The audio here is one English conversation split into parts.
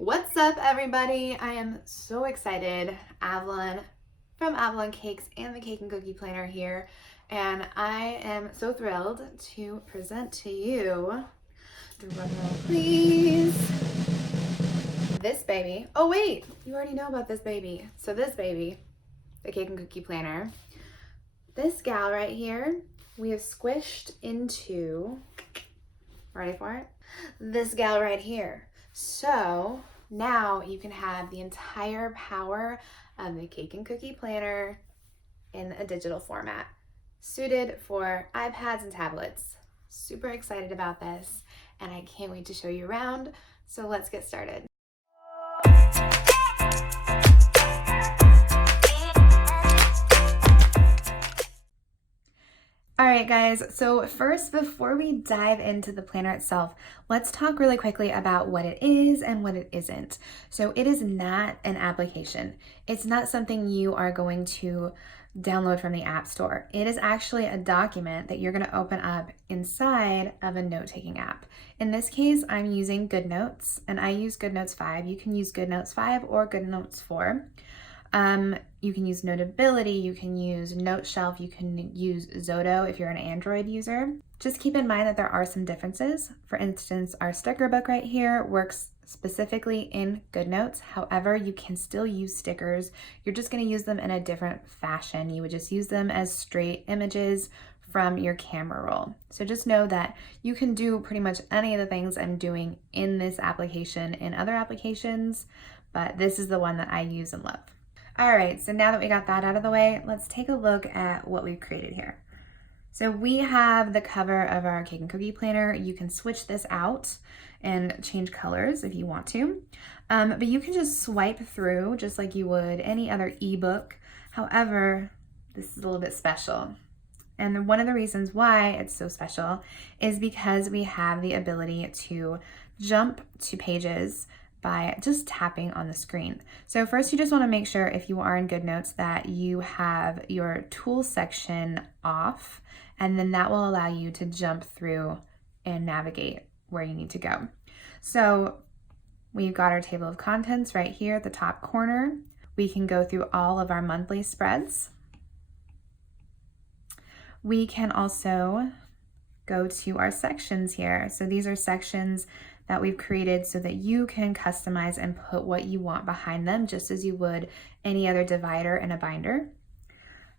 What's up, everybody? I am so excited. Avalon from Avalon Cakes and the Cake and Cookie Planner here, and I am so thrilled to present to you, drum roll please, this baby. Oh wait, you already know about this baby. So this baby, the Cake and Cookie Planner, this gal right here, we have squished into, ready for it? This gal right here. So now you can have the entire power of the Cake and Cookie Planner in a digital format, suited for iPads and tablets. Super excited about this, and I can't wait to show you around. So let's get started. All right, guys, so first, before we dive into the planner itself, let's talk really quickly about what it is and what it isn't. So it is not an application. It's not something you are going to download from the App Store. It is actually a document that you're going to open up inside of a note-taking app. In this case, I'm using GoodNotes, and I use GoodNotes 5. You can use GoodNotes 5 or GoodNotes 4. You can use Notability, you can use Note Shelf, you can use Zoto if you're an Android user. Just keep in mind that there are some differences. For instance, our sticker book right here works specifically in GoodNotes. However, you can still use stickers. You're just going to use them in a different fashion. You would just use them as straight images from your camera roll. So just know that you can do pretty much any of the things I'm doing in this application in other applications, but this is the one that I use and love. All right, so now that we got that out of the way, let's take a look at what we've created here. So we have the cover of our Cake and Cookie Planner. You can switch this out and change colors if you want to, but you can just swipe through just like you would any other ebook. However, this is a little bit special. And one of the reasons why it's so special is because we have the ability to jump to pages by just tapping on the screen. So first, you just want to make sure if you are in GoodNotes that you have your tools section off, and then that will allow you to jump through and navigate where you need to go. So we've got our table of contents right here at the top corner. We can go through all of our monthly spreads. We can also go to our sections here. So these are sections that we've created so that you can customize and put what you want behind them, just as you would any other divider in a binder.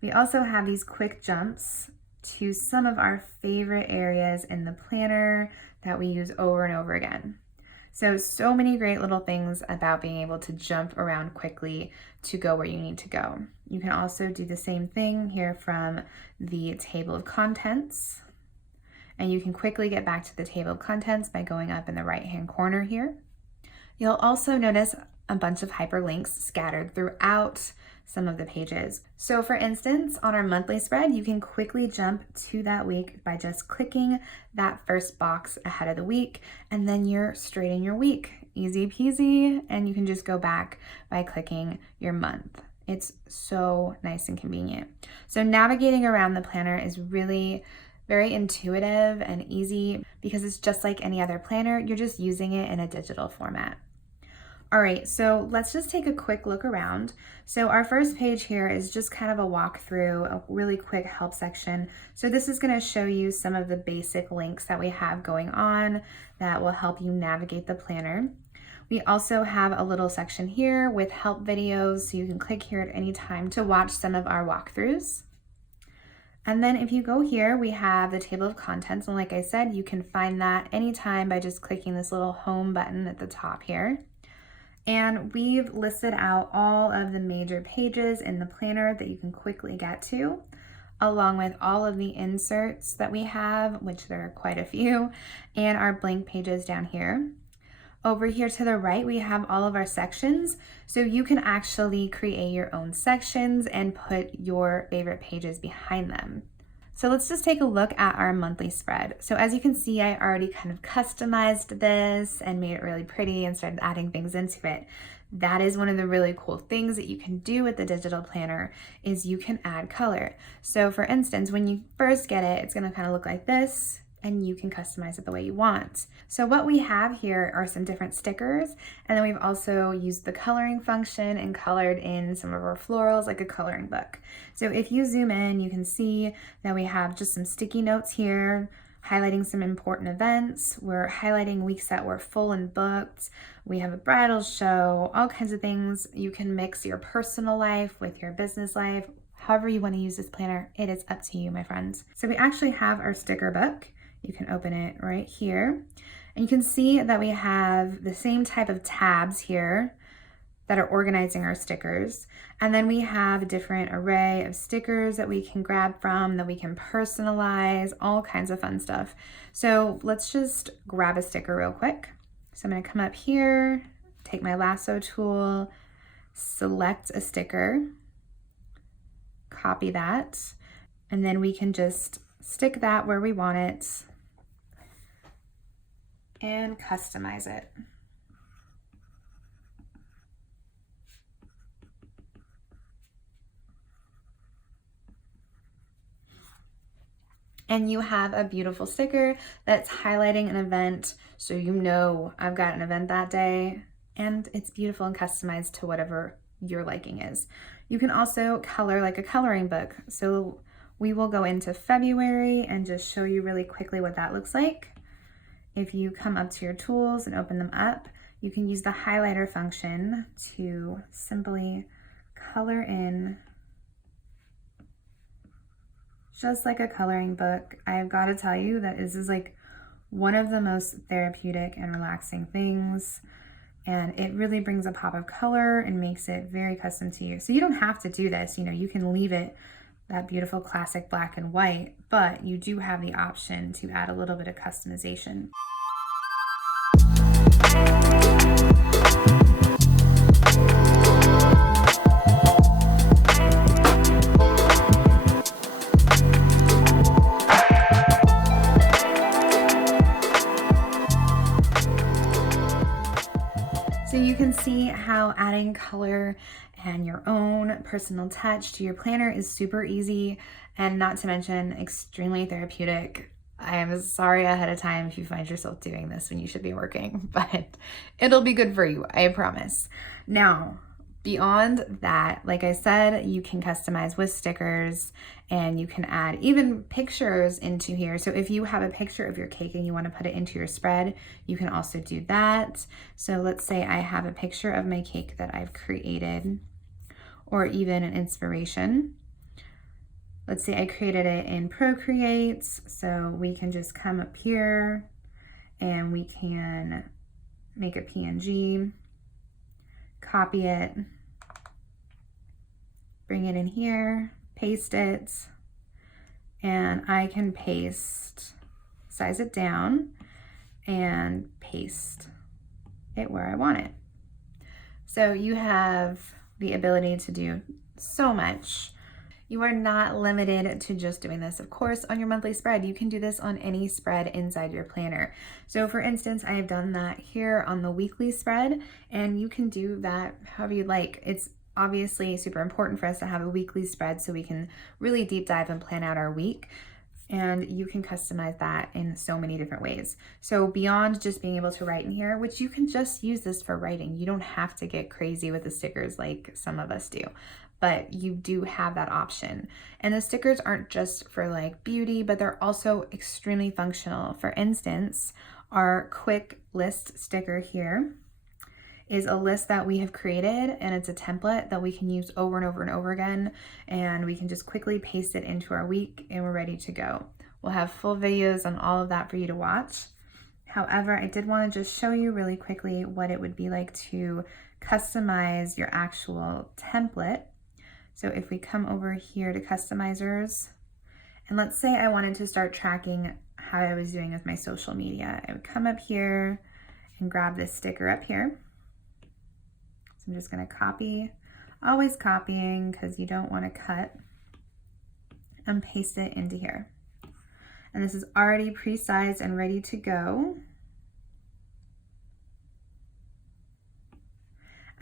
We also have these quick jumps to some of our favorite areas in the planner that we use over and over again. So many great little things about being able to jump around quickly to go where you need to go. You can also do the same thing here from the table of contents. And you can quickly get back to the table of contents by going up in the right-hand corner here. You'll also notice a bunch of hyperlinks scattered throughout some of the pages. So for instance, on our monthly spread, you can quickly jump to that week by just clicking that first box ahead of the week, and then you're straight in your week. Easy peasy, and you can just go back by clicking your month. It's so nice and convenient. So navigating around the planner is really very intuitive and easy because it's just like any other planner. You're just using it in a digital format. All right, so let's just take a quick look around. So our first page here is just kind of a walkthrough, a really quick help section. So this is going to show you some of the basic links that we have going on that will help you navigate the planner. We also have a little section here with help videos, so you can click here at any time to watch some of our walkthroughs. And then if you go here, we have the table of contents. And like I said, you can find that anytime by just clicking this little home button at the top here. And we've listed out all of the major pages in the planner that you can quickly get to, along with all of the inserts that we have, which there are quite a few, and our blank pages down here. Over here to the right, we have all of our sections. So you can actually create your own sections and put your favorite pages behind them. So let's just take a look at our monthly spread. So as you can see, I already kind of customized this and made it really pretty and started adding things into it. That is one of the really cool things that you can do with the digital planner is you can add color. So for instance, when you first get it, it's gonna kind of look like this. and you can customize it the way you want. So what we have here are some different stickers, and then we've also used the coloring function and colored in some of our florals like a coloring book. So if you zoom in, you can see that we have just some sticky notes here, highlighting some important events. We're highlighting weeks that were full and booked. We have a bridal show, all kinds of things. You can mix your personal life with your business life. However you want to use this planner, it is up to you, my friends. So we actually have our sticker book. You can open it right here. And you can see that we have the same type of tabs here that are organizing our stickers. And then we have a different array of stickers that we can grab from, that we can personalize, all kinds of fun stuff. So let's just grab a sticker real quick. So I'm gonna come up here, take my lasso tool, select a sticker, copy that, and then we can just stick that where we want it and customize it. And you have a beautiful sticker that's highlighting an event, so you know I've got an event that day, and it's beautiful and customized to whatever your liking is. You can also color like a coloring book. So we will go into February and just show you really quickly what that looks like. If you come up to your tools and open them up, you can use the highlighter function to simply color in just like a coloring book. I've got to tell you that this is like one of the most therapeutic and relaxing things, and it really brings a pop of color and makes it very custom to you. So you don't have to do this, you know, you can leave it that beautiful classic black and white, but you do have the option to add a little bit of customization. So you can see how adding color and your own personal touch to your planner is super easy, and not to mention extremely therapeutic. I am sorry ahead of time if you find yourself doing this when you should be working, but it'll be good for you, I promise. Now, beyond that, like I said, you can customize with stickers, and you can add even pictures into here. So if you have a picture of your cake and you want to put it into your spread, you can also do that. So let's say I have a picture of my cake that I've created, or even an inspiration. Let's say I created it in Procreate, so we can just come up here and we can make a PNG, copy it, bring it in here, paste it, and I can size it down and paste it where I want it. So you have the ability to do so much. You are not limited to just doing this, of course, on your monthly spread. You can do this on any spread inside your planner. So for instance, I have done that here on the weekly spread, and you can do that however you like. It's obviously super important for us to have a weekly spread so we can really deep dive and plan out our week. And you can customize that in so many different ways. So beyond just being able to write in here, which you can just use this for writing. You don't have to get crazy with the stickers like some of us do, but you do have that option. And the stickers aren't just for like beauty, but they're also extremely functional. For instance, our quick list sticker here is a list that we have created, and it's a template that we can use over and over and over again, and we can just quickly paste it into our week and we're ready to go. We'll have full videos on all of that for you to watch. However, I did want to just show you really quickly what it would be like to customize your actual template. So if we come over here to customizers, and let's say I wanted to start tracking how I was doing with my social media, I would come up here and grab this sticker up here. So I'm just going to copy, always copying because you don't want to cut, and paste it into here. And this is already pre-sized and ready to go.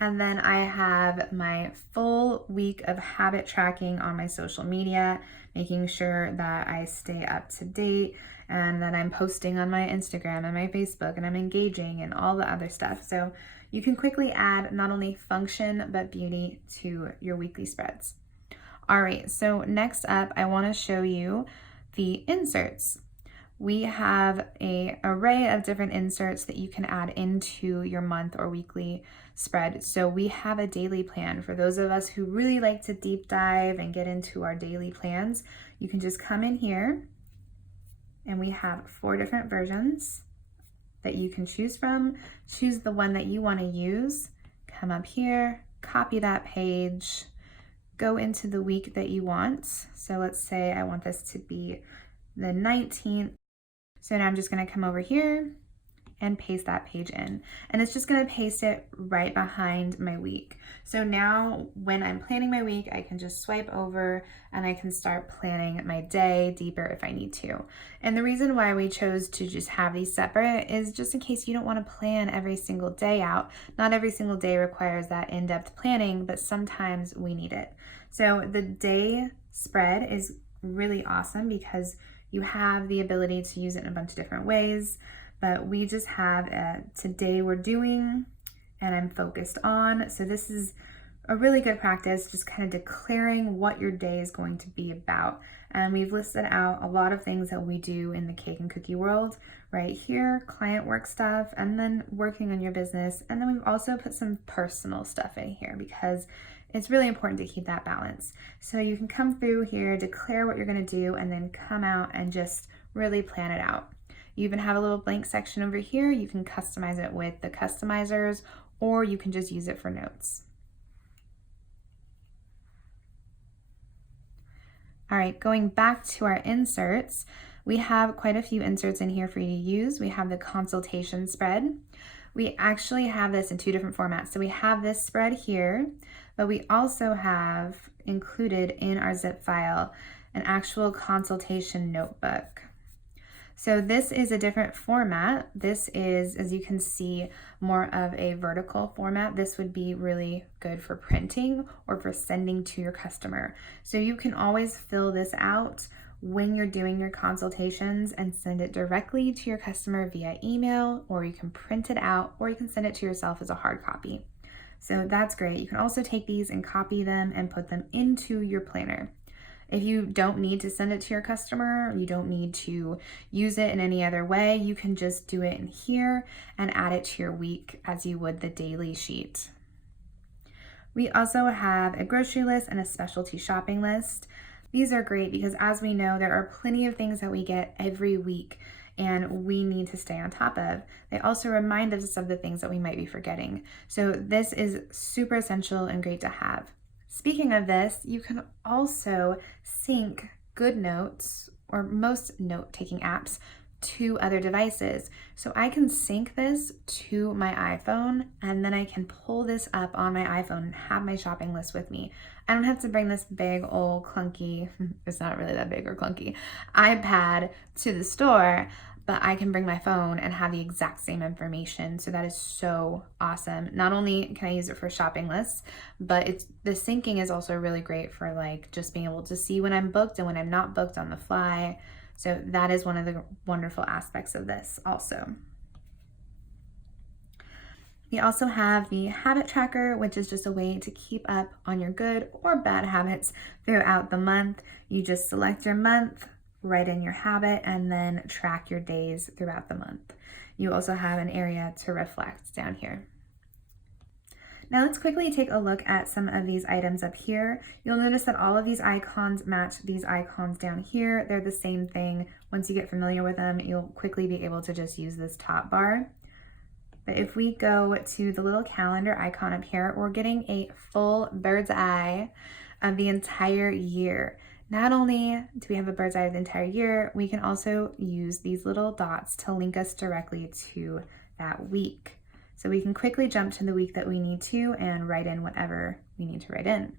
And then I have my full week of habit tracking on my social media, making sure that I stay up to date and that I'm posting on my Instagram and my Facebook and I'm engaging and all the other stuff. So you can quickly add not only function but beauty to your weekly spreads. All right, so next up, I want to show you the inserts. We have an array of different inserts that you can add into your month or weekly spread. So we have a daily plan. For those of us who really like to deep dive and get into our daily plans, you can just come in here and we have 4 different versions that you can choose from. Choose the one that you want to use. Come up here, copy that page, go into the week that you want. So let's say I want this to be the 19th. So now I'm just going to come over here and paste that page in. And it's just going to paste it right behind my week. So now when I'm planning my week, I can just swipe over and I can start planning my day deeper if I need to. And the reason why we chose to just have these separate is just in case you don't want to plan every single day out. Not every single day requires that in-depth planning, but sometimes we need it. So the day spread is really awesome because you have the ability to use it in a bunch of different ways, but we just have today we're doing, and I'm focused on. So this is a really good practice, just kind of declaring what your day is going to be about. And we've listed out a lot of things that we do in the cake and cookie world right here, client work stuff, and then working on your business. And then we've also put some personal stuff in here because it's really important to keep that balance. So you can come through here, declare what you're going to do, and then come out and just really plan it out. You even have a little blank section over here. You can customize it with the customizers, or you can just use it for notes. All right, going back to our inserts, we have quite a few inserts in here for you to use. We have the consultation spread. We actually have this in 2 different formats. So we have this spread here, but we also have included in our zip file an actual consultation notebook. So this is a different format. This is, as you can see, more of a vertical format. This would be really good for printing or for sending to your customer. So you can always fill this out when you're doing your consultations and send it directly to your customer via email, or you can print it out, or you can send it to yourself as a hard copy. So that's great. You can also take these and copy them and put them into your planner. If you don't need to send it to your customer, you don't need to use it in any other way, you can just do it in here and add it to your week as you would the daily sheet. We also have a grocery list and a specialty shopping list. These are great because, as we know, there are plenty of things that we get every week and we need to stay on top of. They also remind us of the things that we might be forgetting. So this is super essential and great to have. Speaking of this, you can also sync GoodNotes or most note-taking apps to other devices. So I can sync this to my iPhone and then I can pull this up on my iPhone and have my shopping list with me. I don't have to bring this big old clunky, it's not really that big or clunky, iPad to the store, but I can bring my phone and have the exact same information. So that is so awesome. Not only can I use it for shopping lists, but the syncing is also really great for like just being able to see when I'm booked and when I'm not booked on the fly. So that is one of the wonderful aspects of this also. We also have the habit tracker, which is just a way to keep up on your good or bad habits throughout the month. You just select your month, write in your habit, and then track your days throughout the month. You also have an area to reflect down here. Now let's quickly take a look at some of these items up here. You'll notice that all of these icons match these icons down here. They're the same thing. Once you get familiar with them, you'll quickly be able to just use this top bar. But if we go to the little calendar icon up here, we're getting a full bird's eye of the entire year. Not only do we have a bird's eye of the entire year, we can also use these little dots to link us directly to that week. So we can quickly jump to the week that we need to and write in whatever we need to write in.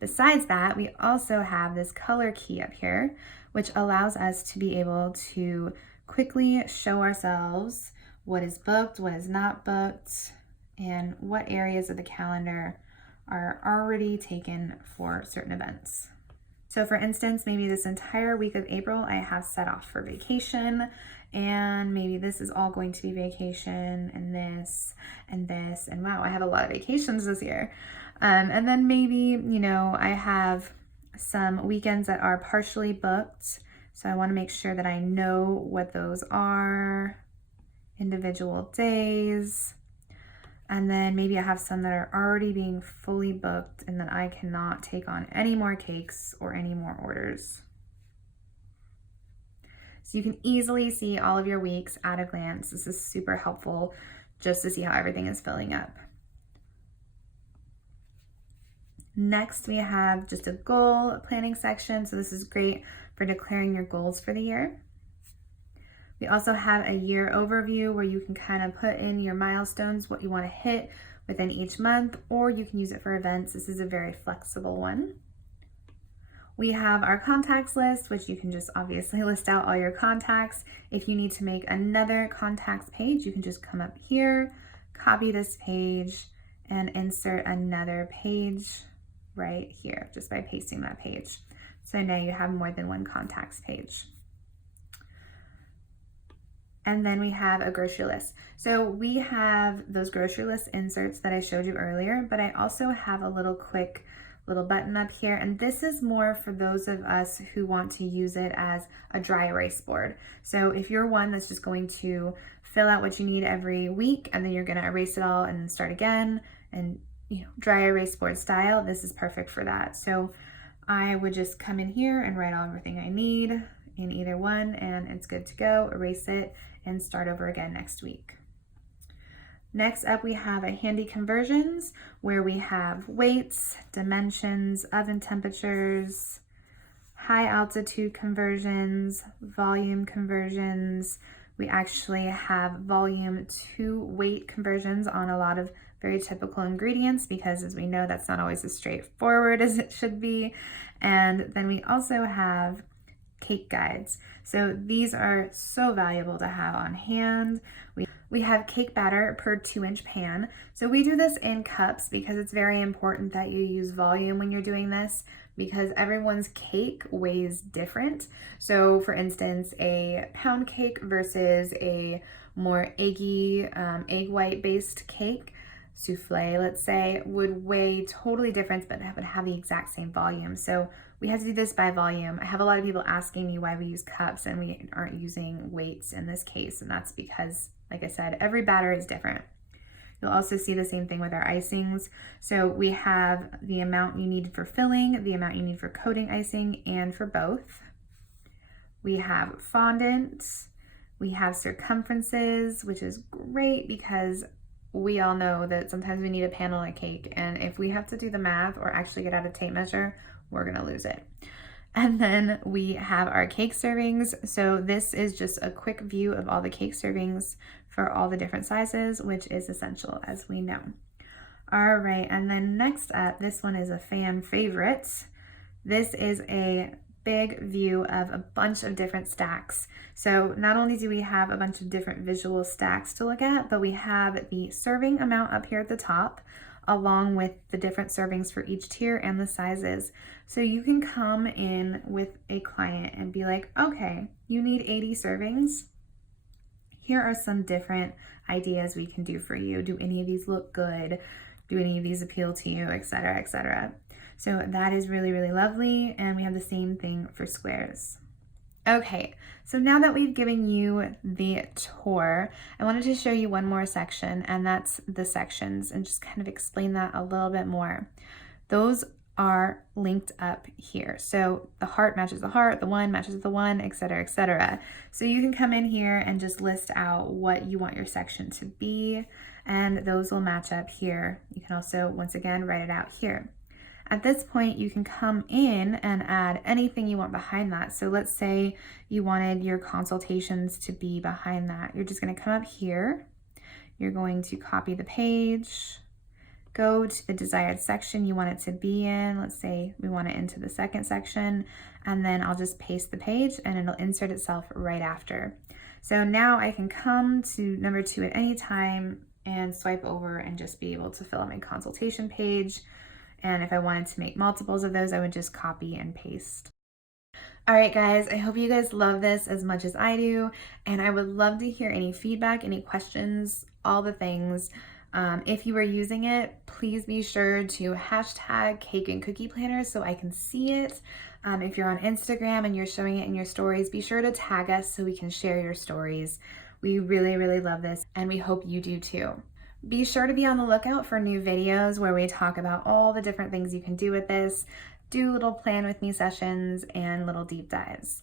Besides that, we also have this color key up here, which allows us to be able to quickly show ourselves what is booked, what is not booked, and what areas of the calendar are already taken for certain events. So for instance, maybe this entire week of April I have set off for vacation, and maybe this is all going to be vacation, and this, and wow, I have a lot of vacations this year. And then maybe, you know, I have some weekends that are partially booked, so I want to make sure that I know what those are, individual days. And then maybe I have some that are already being fully booked and that I cannot take on any more cakes or any more orders. So you can easily see all of your weeks at a glance. This is super helpful just to see how everything is filling up. Next, we have just a goal planning section. So this is great for declaring your goals for the year. We also have a year overview where you can kind of put in your milestones, what you want to hit within each month, or you can use it for events. This is a very flexible one. We have our contacts list, which you can just obviously list out all your contacts. If you need to make another contacts page, you can just come up here, copy this page, and insert another page right here, just by pasting that page. So now you have more than one contacts page. And then we have a grocery list. So we have those grocery list inserts that I showed you earlier, but I also have a little quick little button up here. And this is more for those of us who want to use it as a dry erase board. So if you're one that's just going to fill out what you need every week, and then you're gonna erase it all and then start again, and dry erase board style, this is perfect for that. So I would just come in here and write all everything I need in either one, and it's good to go, erase it, and start over again next week. Next up, we have a handy conversions where we have weights, dimensions, oven temperatures, high altitude conversions, volume conversions. We actually have volume to weight conversions on a lot of very typical ingredients, because as we know, that's not always as straightforward as it should be. And then we also have cake guides. So these are so valuable to have on hand. We have cake batter per 2-inch pan. So we do this in cups because it's very important that you use volume when you're doing this, because everyone's cake weighs different. So for instance, a pound cake versus a more eggy, egg white based cake, souffle, let's say, would weigh totally different, but would have the exact same volume. So we have to do this by volume. I have a lot of people asking me why we use cups and we aren't using weights in this case. And that's because, like I said, every batter is different. You'll also see the same thing with our icings. So we have the amount you need for filling, the amount you need for coating icing, and for both. We have fondant. We have circumferences, which is great because we all know that sometimes we need a pan on a cake, and if we have to do the math or actually get out a tape measure, we're gonna lose it. And then we have our cake servings. So this is just a quick view of all the cake servings for all the different sizes, which is essential, as we know. All right, and then next up, this one is a fan favorite. This is a big view of a bunch of different stacks. So not only do we have a bunch of different visual stacks to look at, but we have the serving amount up here at the top, along with the different servings for each tier and the sizes. So you can come in with a client and be like, okay, you need 80 servings. Here are some different ideas we can do for you. Do any of these look good? Do any of these appeal to you, etc., etc. So that is really, really lovely. And we have the same thing for squares. Okay, so now that we've given you the tour, I wanted to show you one more section, and that's the sections, and just kind of explain that a little bit more. Those are linked up here. So the heart matches the heart, the one matches the one, etc., etc. So you can come in here and just list out what you want your section to be, and those will match up here. You can also, once again, write it out here. At this point, you can come in and add anything you want behind that. So let's say you wanted your consultations to be behind that. You're just going to come up here. You're going to copy the page, go to the desired section you want it to be in. Let's say we want it into the second section, and then I'll just paste the page and it'll insert itself right after. So now I can come to number 2 at any time and swipe over and just be able to fill out my consultation page. And if I wanted to make multiples of those, I would just copy and paste. All right, guys, I hope you guys love this as much as I do, and I would love to hear any feedback, any questions, all the things. If you are using it, please be sure to hashtag cake and cookie planners so I can see it. If you're on Instagram and you're showing it in your stories, be sure to tag us so we can share your stories. We really, really love this, and we hope you do too. Be sure to be on the lookout for new videos where we talk about all the different things you can do with this, do little plan with me sessions and little deep dives.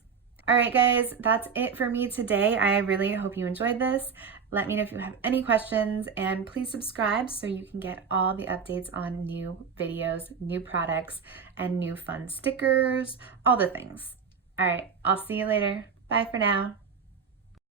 All right, guys, that's it for me today. I really hope you enjoyed this. Let me know if you have any questions, and please subscribe so you can get all the updates on new videos, new products, and new fun stickers, all the things. All right, I'll see you later. Bye for now.